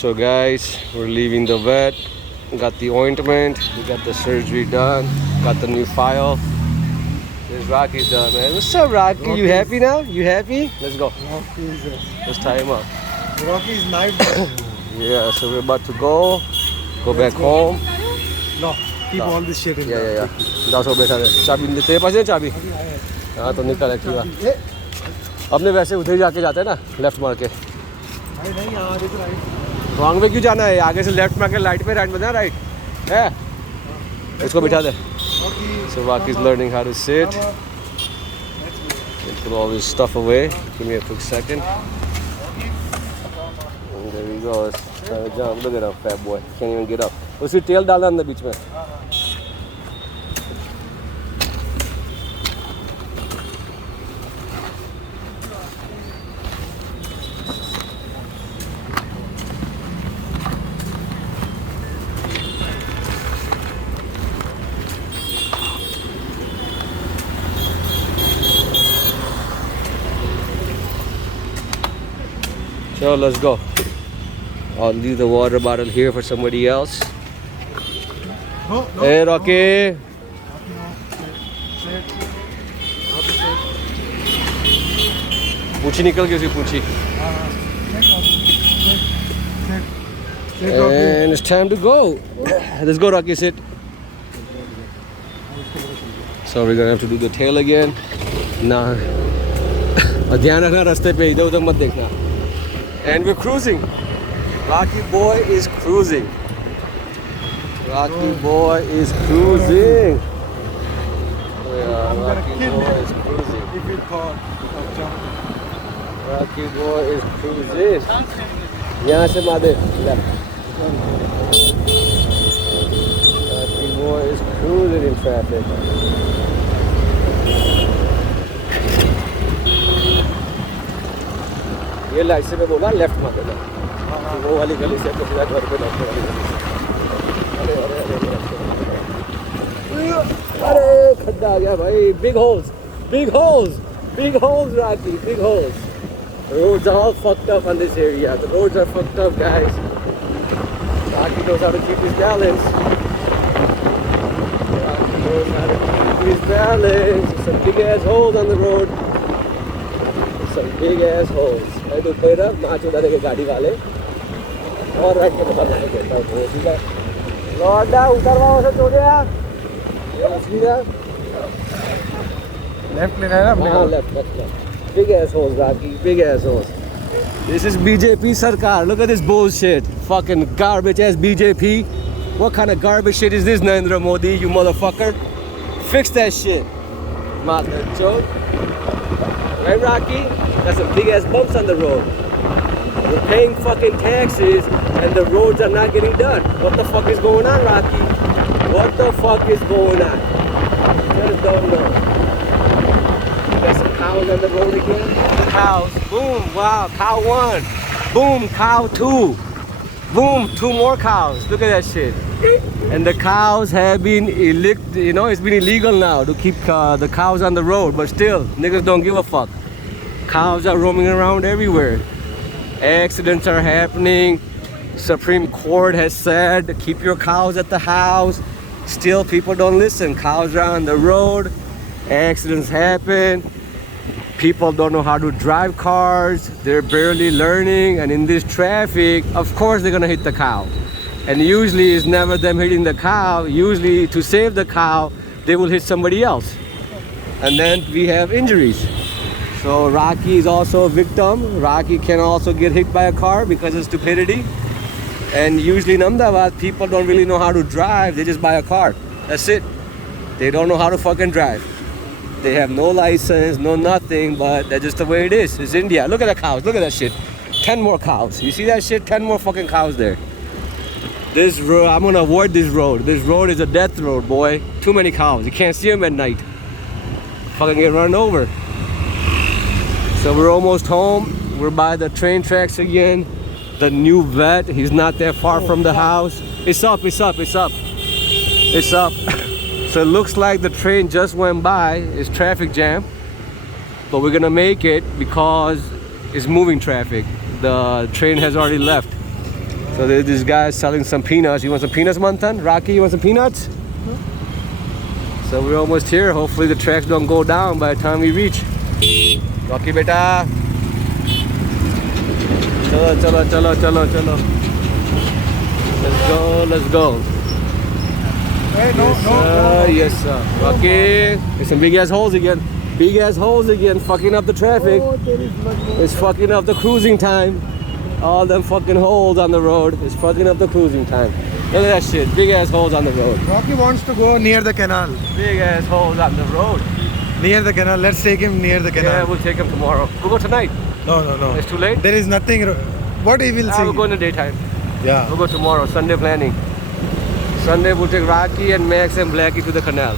So guys, we're leaving the vet. Got the ointment, we got the surgery done, got the new file. This Rocky's done, man. What's up, Rocky? You happy now? You happy? Let's go. Let's tie him up. Rocky's knife. Yeah, so we're about to go back home. No, keep all this shit in Yeah. 10 हो बैठा है. चाबी तेरे पास है चाबी? हाँ तो निकल एक्टिवा. अपने वैसे उधर ही जाके जाते हैं ना, लेफ्ट मार के. नहीं यहाँ देख राइट. रॉन्ग वे क्यों जाना है? आगे से लेफ्ट मार के लाइट पे राइट में राइट है. इसको बिठा दे. So Rocky's learning how to sit. Put all this stuff away. Give me a quick second. And there he goes. Trying to jump. Look at that fat boy. Can't even get up. उसकी tail डालना अंदर बीच में. So let's go. I'll leave the water bottle here for somebody else. No. Hey Rocky. पूंछी निकल गई उसकी पूंछी. And it's time to go. Let's go, Rocky. Sit. So we're gonna have to do the tail again. Now, ध्यान रखना रास्ते पे इधर उधर मत देखना. And we're cruising. Rocky boy is cruising. Rocky boy is cruising. Yeah, Rocky boy is cruising. If you thought of jumping. Rocky boy is cruising. यहाँ से मादे left. Rocky boy is cruising in traffic. ये light से मैं बोला left मार देना. वो वाली गली से तो सीधा घर पे लेफ्ट वाली गली से. अरे खड्डा आ गया भाई. Big holes Rocky, big holes. Roads are all fucked up on this area. The roads are fucked up, guys. Rocky knows how to keep his balance. Rocky knows how to keep his balance. Some big ass holes on the road. Some big ass holes. I do play up, मार चुदा देखे गाड़ी वाले. और right के बाहर नहीं देता वो सीधा. लौटा उतरवा उसे छोड़िया. ये सीधा. Left लेना है ना अपने को. Left. Big assholes, Rocky. Big assholes. This is BJP Sarkar. Look at this bullshit. Fucking garbage ass BJP. What kind of garbage shit is this, Narendra Modi? You motherfucker. Fix that shit. Mother joke. Right, Rocky? Got some big ass bumps on the road. We're paying fucking taxes and the roads are not getting done. What the fuck is going on, Rocky? What the fuck is going on? Just don't know. Got some cows on the road again. Cows. Boom. Wow. Cow 1. Boom. Cow 2. Boom. 2 more cows. Look at that shit. And the cows have been it's been illegal now to keep the cows on the road, but still, niggas don't give a fuck. Cows are roaming around everywhere. Accidents are happening. Supreme Court has said keep your cows at the house. Still, people don't listen. Cows are on the road. Accidents happen. People don't know how to drive cars. They're barely learning. And in this traffic, of course, they're going to hit the cow. And usually it's never them hitting the cow. Usually to save the cow, they will hit somebody else. And then we have injuries. So Rocky is also a victim. Rocky can also get hit by a car because of stupidity. And usually in Ahmedabad, people don't really know how to drive. They just buy a car. That's it. They don't know how to fucking drive. They have no license, no nothing, but that's just the way it is. It's India. Look at the cows. Look at that shit. 10 more cows. You see that shit? 10 more fucking cows there. This road, I'm gonna avoid this road. This road is a death road, boy. Too many cows. You can't see them at night. Fucking get run over. So we're almost home. We're by the train tracks again. The new vet, he's not that far from the house. It's up. So it looks like the train just went by. It's traffic jam. But we're gonna make it because it's moving traffic. The train has already left. So there's this guy selling some peanuts. You want some peanuts, Manthan? Rocky, you want some peanuts? So we're almost here. Hopefully the tracks don't go down by the time we reach. Rocky beta. Chalo, chalo, chalo, chalo, chalo. Let's go, let's go. Hey, no, Yes, no, sir. no, no. Yes, sir. Rocky. There's some big ass holes again. Big ass holes again. Fucking up the traffic. Oh, there is one more. It's fucking up the cruising time. All them fucking holes on the road. It's fucking up the cruising time. Look at that shit. Big ass holes on the road. Rocky wants to go near the canal. Big ass holes on the road. Near the canal. Let's take him near the Yeah, canal. we'll take him tomorrow. We'll go tonight. No, no, no. It's too late. There is nothing. What he will see. We'll go in the daytime. Yeah. We'll go tomorrow. Sunday planning. Sunday we'll take Rocky and Max and Blackie to the canal.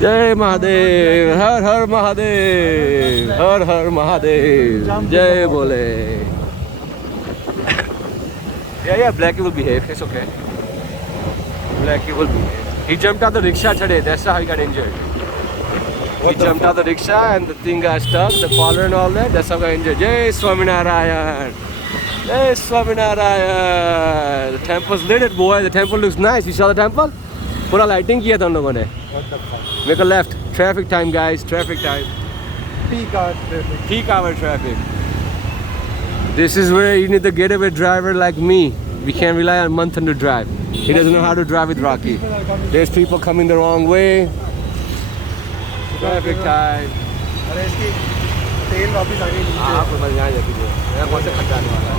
Jai Mahadev. Har Har Mahadev. Har Har Mahadev. Jai Bole. Yeah, Blackie will behave. It's okay. Blackie will behave. He jumped out the rickshaw today. That's how he got injured. He jumped out the rickshaw and the thing got stuck, the collar and all that. That's how he got injured. Jai Swaminarayan. Jai Swaminarayan. The temple's lit, boy. The temple looks nice. You saw the temple? पूरा lighting किया था उन लोगों ने. Make a left. Traffic time, guys. Traffic time. Peak hour traffic. Peak hour traffic. This is where you need a getaway driver like me. We can't rely on Manthan to drive. He doesn't know how to drive with Rocky. People are coming. There's people coming the wrong way. Traffic time. अरे इसकी तेल वापस आ गई हाँ, नीचे. कोई मत यहाँ जाके जो. मेरा कौन सा खड्डा आने वाला है?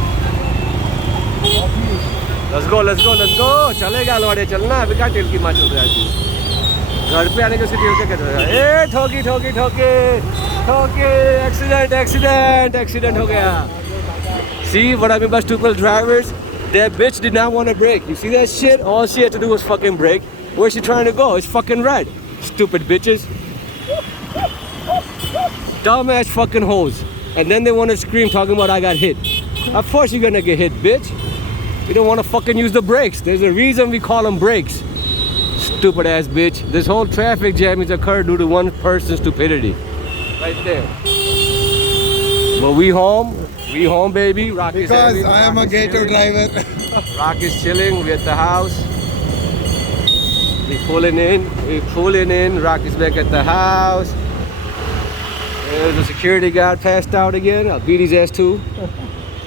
Let's go, let's go, let's go. चलेगा लौड़े चलना. अभी क्या तेल की मार चल रहा है तू? घर पे आने के उसकी तेल क्या कर रहा है? ए ठोकी ठोकी ठोकी ठोकी. Accident, accident, accident हो गया. See what I mean by stupid drivers? That bitch did not want to brake. You see that shit? All she had to do was fucking brake. Where's she trying to go? It's fucking red. Stupid bitches. Dumbass fucking hoes. And then they want to scream talking about I got hit. Of course you're gonna get hit, bitch. You don't want to fucking use the brakes. There's a reason we call them brakes. Stupid ass bitch. This whole traffic jam has occurred due to one person's stupidity. Right there. But we home. We home, baby. Rocky's Because having- I am a Rocky's ghetto chilling. driver. Rocky's chilling. We're at the house. We pulling in. We pulling in. Rocky's back at the house. There's a security guard passed out again. I'll beat his ass too.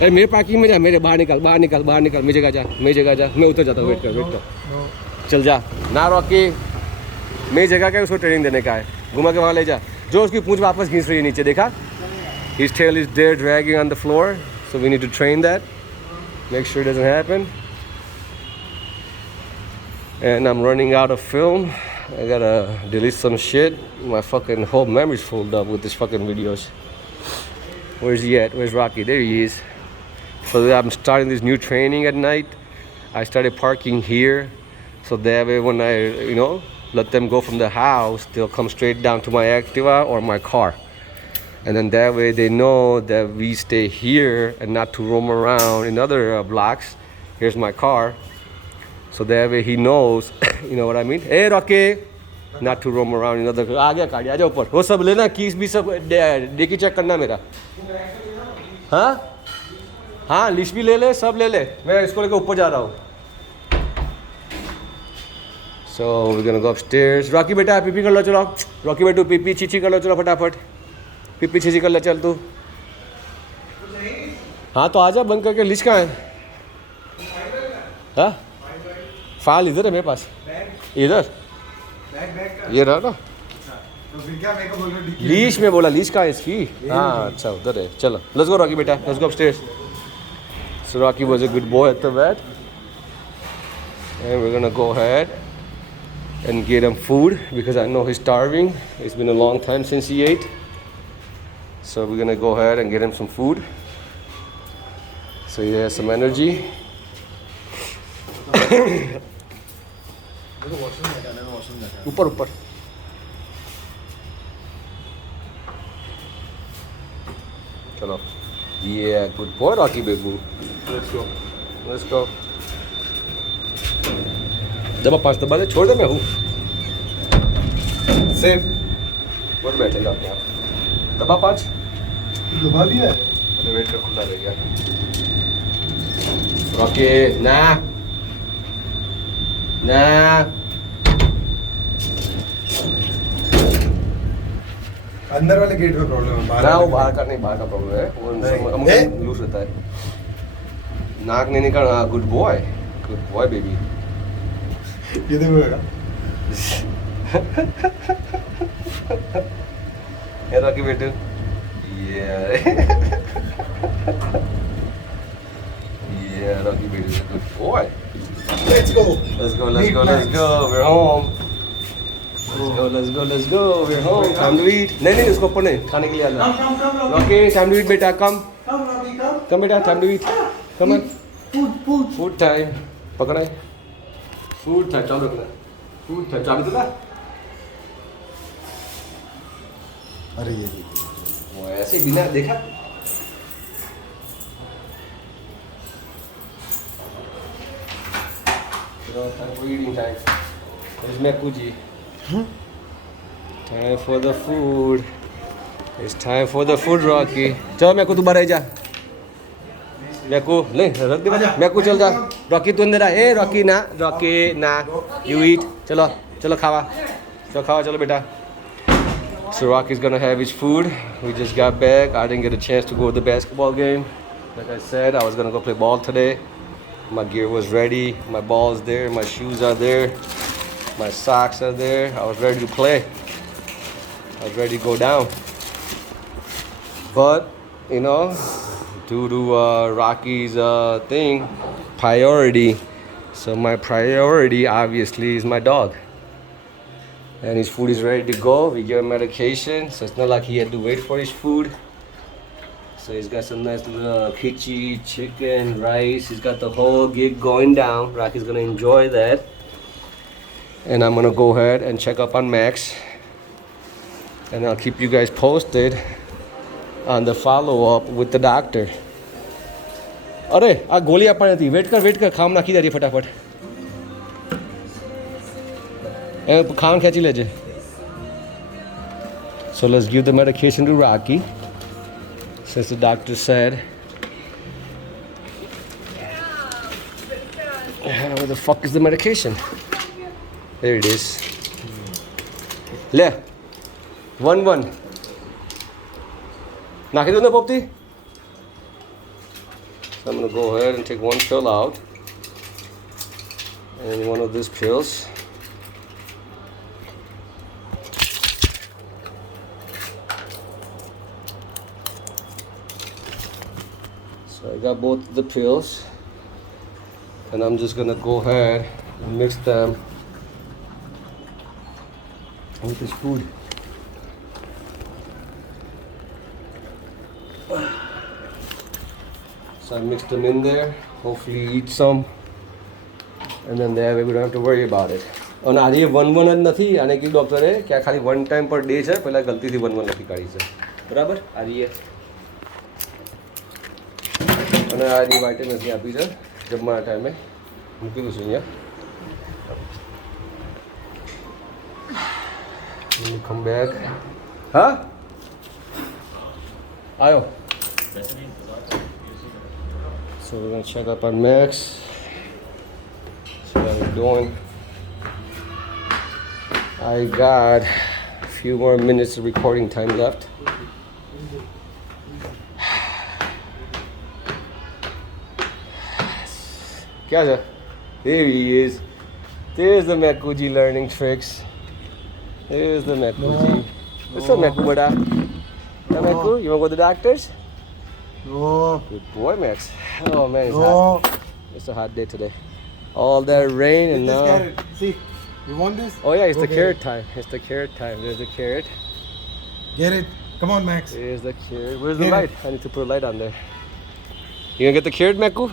अरे मेरे parking में जा. मेरे बाहर निकल. बाहर निकल. बाहर निकल. मेरी जगह जा. मेरी जगह जा. मैं उतर जाता हूँ. वेट कर. वेट कर. No. चल जा ना रॉकी. मेरी जगह क्या है, उसको ट्रेनिंग देने का है. घुमा के वहाँ ले जा. जो उसकी पूंछ वापस घिस रही है नीचे. देखा? His tail is there dragging on the floor. So we need to train that. Make sure it doesn't happen. And I'm running out of film. I gotta delete some shit. My fucking whole memory's filled up with this fucking videos. Where's he at? Where's Rocky? There he is. So I'm starting this new training at night. I started parking here. So that way when I, let them go from the house, they'll come straight down to my Activa or my car. And then that way they know that we stay here and not to roam around in other blocks. Here's my car. So that way he knows, you know what I mean? Hey Rocky! Not to roam around in other... आ गया गाड़ी, आ जाओ ऊपर. वो सब लेना, keys भी सब dicky check करना मेरा. हाँ? हाँ, लिस्ट भी ले ले, सब ले ले. मैं इसको लेकर ऊपर जा रहा हूँ. So we're gonna go upstairs. Rocky बेटा पीपी कर लो चलो. Rocky बेटू पीपी चीची कर लो चलो फटाफट. पीपी चीची कर ले चल तू. हाँ तो आजा बंद करके. लिस्ट कहाँ है? हाँ? फाइल इधर है मेरे पास. इधर. ये रहा ना. तो फिर क्या मेरे को बोल रहे हो डिक्की? लीश में बोला. लीश कहाँ है इसकी? हाँ अच्छा उधर है. चलो. Let's go Rocky बेटा. Let's go upstairs. So Rocky was a good boy at the vet. And we're gonna go ahead and get him food because I know he's starving. It's been a long time since he ate. So we're gonna go ahead and get him some food. So he has some energy. ऊपर ऊपर. चलो. Yeah, good boy, Rocky baby. Let's go. Let's go. दबा 5 दबा दे. छोड़ दे मैं हूँ. Safe. और बैठेगा अपने आप. दबा 5. दबा दिया है. अरे वेट कर खुला रह गया. Rocky, nah. Nah. अंदर वाले गेट में प्रॉब्लम है ना वो बाहर का प्रॉब्लम है वो नहीं। लूज रहता है नाक नहीं निकल गुड बॉय बेबी ये देखो ये रॉकी बेटू ये रॉकी बेटू is a good boy let's go let's go we're home let's go we're home time to eat नहीं उसको ऊपर नहीं खाने के लिए आना रॉकी time to eat बेटा come बेटा time to eat come on food time पकड़ा है food time चालू रखना food time चाबी तो ला अरे ये वो ऐसे बिना देखा time for eating time it's Mekuji time for the food it's time for the food Rocky चलो मेकू तू बाहर जा मेकू ले रख दे मेकू चल जा रॉकी तू अंदर आ ए रॉकी ना you eat चलो खावा चलो बेटा so Rocky's gonna have his food we just got back I didn't get a chance to go to the basketball game like I said I was gonna go play ball today my gear was ready my ball's there my shoes are there my socks are there I was ready to play I was ready to go down but you know due to Rocky's thing priority so my priority obviously is my dog and his food is ready to go we give him medication so it's not like he had to wait for his food so he's got some nice little khichi chicken rice he's got the whole gig going down Rocky's gonna enjoy that and I'm gonna go ahead and check up on Max and I'll keep you guys posted on the follow-up with the doctor अरे आ गोली आपने थी wait कर खाम नाखी दे फटाफट खान खेची लेजे so let's give the medication to Rocky since the doctor said where the fuck is the medication there it is le 1 नाखी दो ना पोपती so I'm gonna go ahead and take one pill out and one of these pills so I got both of the pills and I'm just gonna go ahead and mix them with this food so I mixed them in there hopefully eat some and then there we don't have to worry about it અને આજે 1-1 જ નથી આને કીધું ડૉક્ટરે કે આ ખાલી 1 ટાઈમ પર ડે છે પહેલાં ગલતીથી 1-1 લખી કાઢી છે બરાબર આ રહીએ અને આ રી વાઇટામિન્સની આપી છે જમવાના ટાઈમે મૂકી દઉં છું અહીંયા come back હા આયો so we're gonna check up on Max see how he's doing I got a few more minutes of recording time left क्या है there he is there's the Mekuji learning tricks there's the Mekuji what's up Meku bada Meku you want to go to the doctors no good boy Max oh man it's hot it's a hot day today all that rain and now see you want this oh yeah it's Go the get carrot it. time it's the carrot time there's the carrot get it come on Max there's the carrot where's the Get light I need to put a light on there you gonna get the carrot Meku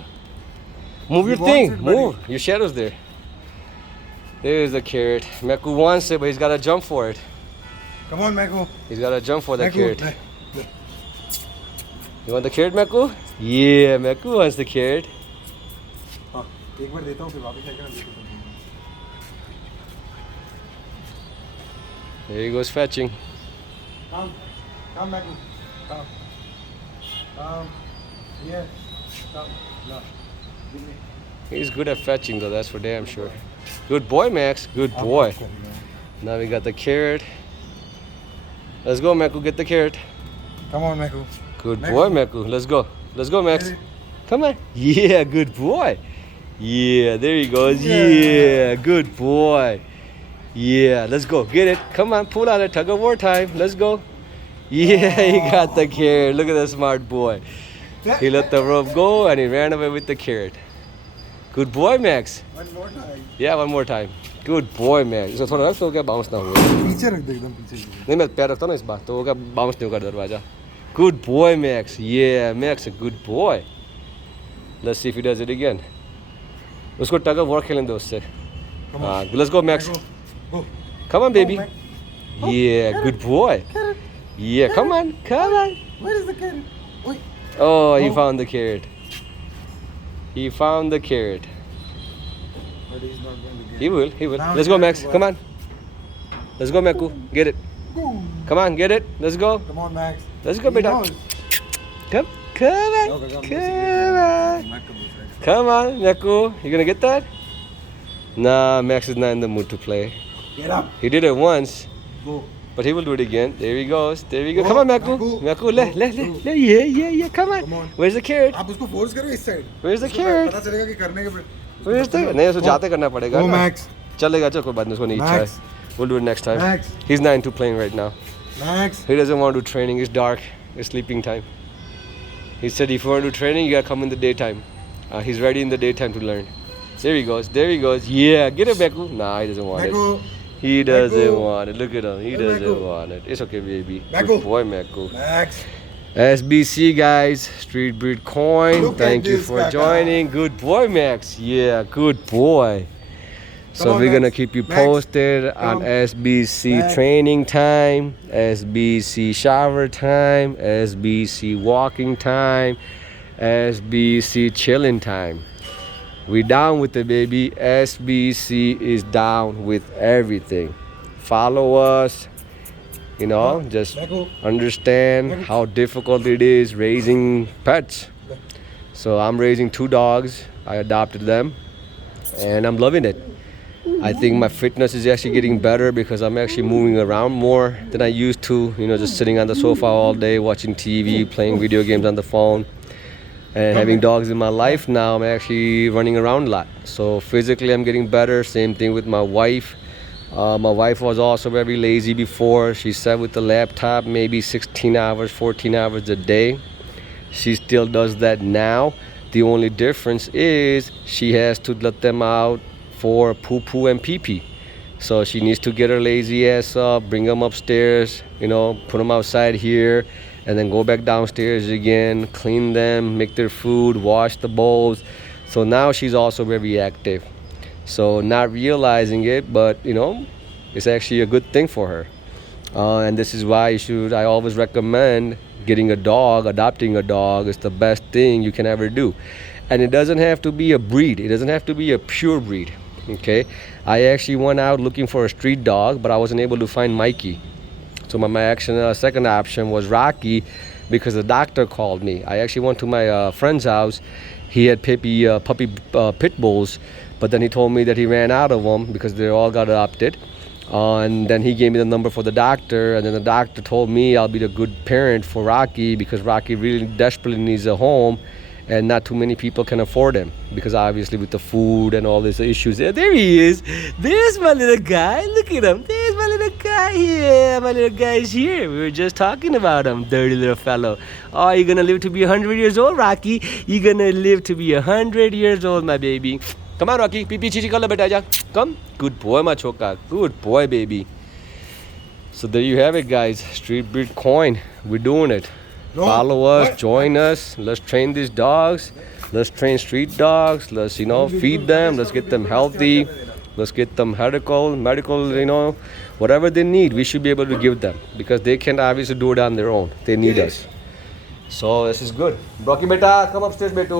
move He your wants thing it, buddy. move your shadow's there there's the carrot Meku wants it but he's gotta jump for it come on Meku he's gotta jump for that Meku carrot you want the carrot Meku yeah Meku wants the carrot हाँ एक बार देता हूँ फिर वापस आकर देता हूँ there he goes fetching come Meku come yeah come no He's good at fetching though, that's for damn sure. Good boy, Max. Good boy. Now we got the carrot. Let's go, Meku. Get the carrot. Come on, Meku. Good boy, Meku. Let's go. Let's go, Max. Come on. Yeah, good boy. Yeah, there he goes. Yeah, good boy. Yeah, let's go. Get it. Come on, pull out it. Tug of war time. Let's go. Yeah, he got the carrot. Look at that smart boy. He let the rope go and he ran away with the carrot. Good boy, Max. One more time. Yeah, one more time. Good boy, Max. इसको थोड़ा रख तो क्या bounce ना हो. पीछे रख दे एकदम पीछे. नहीं मैं पैर रखता हूँ ना इस बार तो वो क्या बाउंस नहीं होगा दरवाजा. Good boy, Max. Yeah, Max, a good boy. Let's see if he does it again. उसको टग ऑफ वॉर खेलने दो उससे. हाँ, let's go, Max. Go. Come on, baby. Max. Yeah, good boy. Carrot. Yeah, come on, come on. Where is the carrot? Oi. Oh, he Oh. found the carrot. He found the carrot. But he's not going to get He will, he will. Now Let's he go, has Max. to Come on. Let's go, Meku. Get it. Boom. Come on, get it. Let's go. Come on, Max. Let's go, He beta. knows. Come on. Okay, Come on. Meku is ready. Come on, Meku. You gonna get that? Nah, Max is not in the mood to play. Get up. He did it once, Go. but he will do it again. There he goes. There we go. Go, Come on, Meku. Meku. Meku, le. Yeah. Come on. Come on. Where's the carrot? आप उसको force करो इस side. Where's the carrot? पता चलेगा कि करने के. Where's the? नहीं उसको जाते करना पड़ेगा. Go, ना. Max. चलेगा चल कोई बात नहीं उसको नहीं इच्छा है. Max. We'll do it next time. Max. He's not into playing right now. Max. He doesn't want to do training. It's dark. It's sleeping time. He said if you want to do training, you gotta come in the daytime. He's ready in the daytime to learn. There he goes. There he goes. Yeah, get it, Meku. Nah, he doesn't want it. Meku. He doesn't Meku. want it. Look at him. He Hey, doesn't Meku. want it. It's okay, baby. Meku. Good boy, Meku. Max. SBC guys, Street Breed Coin. Look Thank at you this for guy. joining. Good boy, Max. Yeah, good boy. So on, we're gonna Max. keep you Max, posted on come. SBC Max. training time, SBC shower time, SBC walking time, SBC chilling time. We down with it, baby. SBC is down with everything. Follow us. You know, just Meku. understand how difficult it is raising pets. So I'm raising 2 dogs. I adopted them and I'm loving it. I think my fitness is actually getting better because I'm actually moving around more than I used to. You know, just sitting on the sofa all day, watching TV, playing video games on the phone. And having dogs in my life now, I'm actually running around a lot. So physically, I'm getting better. Same thing with my wife. My wife was also very lazy before. She sat with the laptop maybe 16 hours, 14 hours a day. She still does that now. The only difference is she has to let them out for poo poo and pee pee. So she needs to get her lazy ass up, bring them upstairs, you know, put them outside here, and then go back downstairs again, clean them, make their food, wash the bowls. So now she's also very active. So not realizing it, but you know, it's actually a good thing for her. And this is why I always recommend getting a dog, adopting a dog is the best thing you can ever do. And it doesn't have to be a breed. It doesn't have to be a pure breed. Okay, I actually went out looking for a street dog, but I wasn't able to find Mikey. So my second option was Rocky, because the doctor called me. I actually went to my friend's house. He had puppy pit bulls, but then he told me that he ran out of them because they all got adopted. And then he gave me the number for the doctor, and then the doctor told me I'll be the good parent for Rocky because Rocky really desperately needs a home, and not too many people can afford him because obviously with the food and all these issues. There he is. There's my little guy. Look at him. There's my little guy here. My little guy's here. We were just talking about him. Dirty little fellow. Oh, you're gonna live to be 100 years old, Rocky. You're gonna live to be 100 years old, my baby. Come on, Rocky. Pee pee chichi kar le beta ja. Come. Good boy, my choka. Good boy, baby. So there you have it, guys. Street Breed Coin. We're doing it. No. Follow us, What? join us. Let's train these dogs. Let's train street dogs. Let's, you know, feed them. Let's get them healthy. Let's get them medical, you know, whatever they need, we should be able to give them because they can't obviously do it on their own. They need us. So this is good. Rocky beta, come upstairs, betu.